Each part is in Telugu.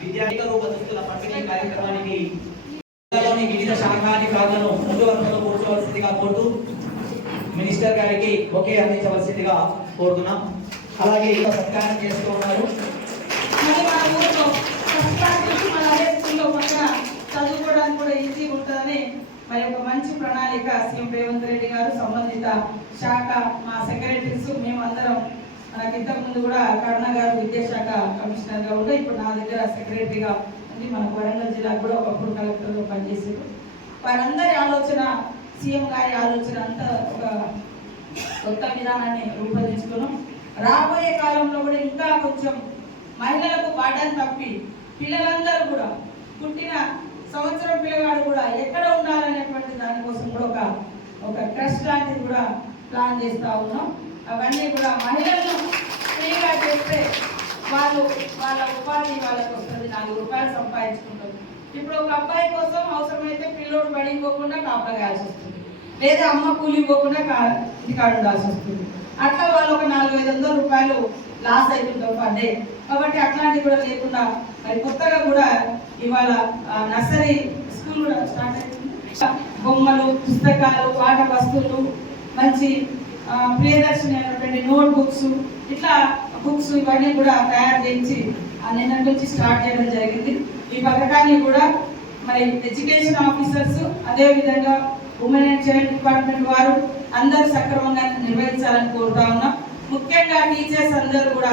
విద్యార్థిక రూపొందిస్తున్న పంపిణీ కార్యక్రమానికి జిల్లాలోని వివిధ శాఖాధికారులను ముందు వరుసలో కూర్చోవలసిందిగా కోరుతూ మినిస్టర్ గారికి ఒకే అందించవలసిందిగా కోరుతున్నాం. అలాగే ఇంకా సత్కారం చేస్తూ ఉన్నారు. మరి మన ఊర్లో ఫస్ట్ క్లాస్ నుంచి మన అదే స్కూల్లో పక్కన చదువుకోవడానికి కూడా ఈజీగా ఉంటుందని మరి ఒక మంచి ప్రణాళిక సీఎం రేవంత్ రెడ్డి గారు సంబంధిత శాఖ మా సెక్రటరీస్ మేమందరం మనకి ఇంతకుముందు కూడా కరుణ గారు విద్యాశాఖ కమిషనర్గా ఉండే ఇప్పుడు నా దగ్గర సెక్రటరీగా ఉంది మన వరంగల్ జిల్లా కూడా ఒకప్పుడు కలెక్టర్గా పనిచేసారు వారందరి ఆలోచన సీఎం గారి ఆలోచన అంతా ఒక కొత్త విధానాన్ని రూపొందించుకున్నాం. రాబోయే కాలంలో కూడా ఇంకా కొంచెం మహిళలకు పాఠం తప్పి పిల్లలందరూ కూడా పుట్టిన సంవత్సరం పిల్లగాడు కూడా ఎక్కడ ఉండాలనేటువంటి దానికోసం కూడా ఒక ఒక ట్రస్ట్ లాంటిది కూడా ప్లాన్ చేస్తూ ఉన్నాం. అవన్నీ కూడా మహిళలను ఫ్రీగా చేస్తే వాళ్ళు వాళ్ళ ఉపాధి వాళ్ళకి వస్తుంది. నాలుగు రూపాయలు సంపాదించుకుంటారు. ఇప్పుడు ఒక అబ్బాయి కోసం అవసరమైతే పిల్లోడు పడిపోకుండా కాపలాగాల్సి వస్తుంది. లేదా అమ్మ కూలిపోకుండా కా- ఇంటికాడ ఉండాల్సి వస్తుంది. అట్లా వాళ్ళు ఒక నాలుగు ఐదు వందల రూపాయలు లాస్ అవుతుంటాం పర్ డే కాబట్టి అట్లాంటివి కూడా లేకుండా మరి కొత్తగా కూడా ఇవాళ నర్సరీ స్కూల్ కూడా స్టార్ట్ అవుతుంది బొమ్మలు పుస్తకాలు పాట వస్తువులు మంచి ప్రియదర్శిని అయినటువంటి నోట్ బుక్స్ ఇట్లా బుక్స్ ఇవన్నీ కూడా తయారు చేయించి నిన్నటి నుంచి స్టార్ట్ చేయడం జరిగింది. ఈ పథకాన్ని కూడా మరి ఎడ్యుకేషన్ ఆఫీసర్స్ అదేవిధంగా ఉమెన్ అండ్ చైల్డ్ డిపార్ట్మెంట్ వారు అందరూ సక్రమంగా నిర్వహించాలని కోరుతా ఉన్నాం. ముఖ్యంగా టీచర్స్ అందరూ కూడా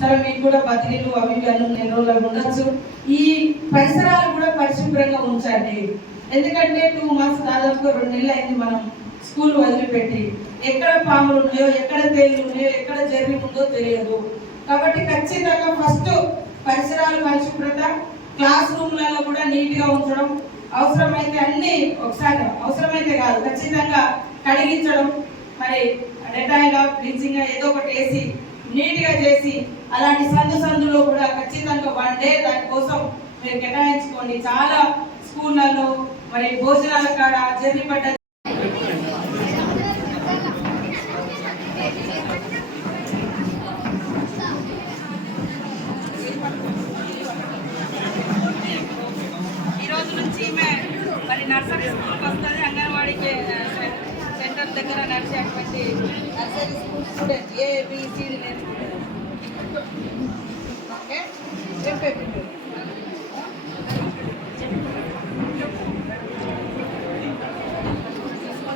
సరే మీకు కూడా బదిలీలు అవి అన్ని నెల రోజులు ఉండొచ్చు. ఈ పరిసరాలు కూడా పరిశుభ్రంగా ఉంచండి. ఎందుకంటే టూ మంత్స్ దాదాపుగా రెండు నెలలు అయింది మనం స్కూల్ వదిలిపెట్టి. ఎక్కడ పాములు ఉన్నాయో ఎక్కడ తేళ్ళు ఉన్నాయో ఎక్కడ జర్రి ఉందో తెలియదు. కాబట్టి ఖచ్చితంగా ఫస్ట్ పరిసరాలు పరిశుభ్రత క్లాస్ రూమ్లలో కూడా నీట్గా ఉంచడం అవసరమైతే అన్ని ఒకసారి అవసరమైతే కాదు ఖచ్చితంగా కడిగించడం. మరి డెటాయిల్ బ్లీచింగ్ ఏదో ఒకటి వేసి నీట్గా చేసి అలాంటి సందు సందులో కూడా ఖచ్చితంగా వన్ డే దానికోసం మీరు కేటాయించుకోండి. చాలా స్కూళ్ళలో మరి భోజనాల కాడ జర్నీ పడ్డ నర్సరీ స్కూల్కి వస్తుంది అంగన్వాడీకి ఆ, సెంటర్ దగ్గర నడిచేటువంటి నర్సరీ స్కూల్ స్టూడెంట్ ఏబిసిడి నేర్చుకుంటుంది ఓకే చెప్పే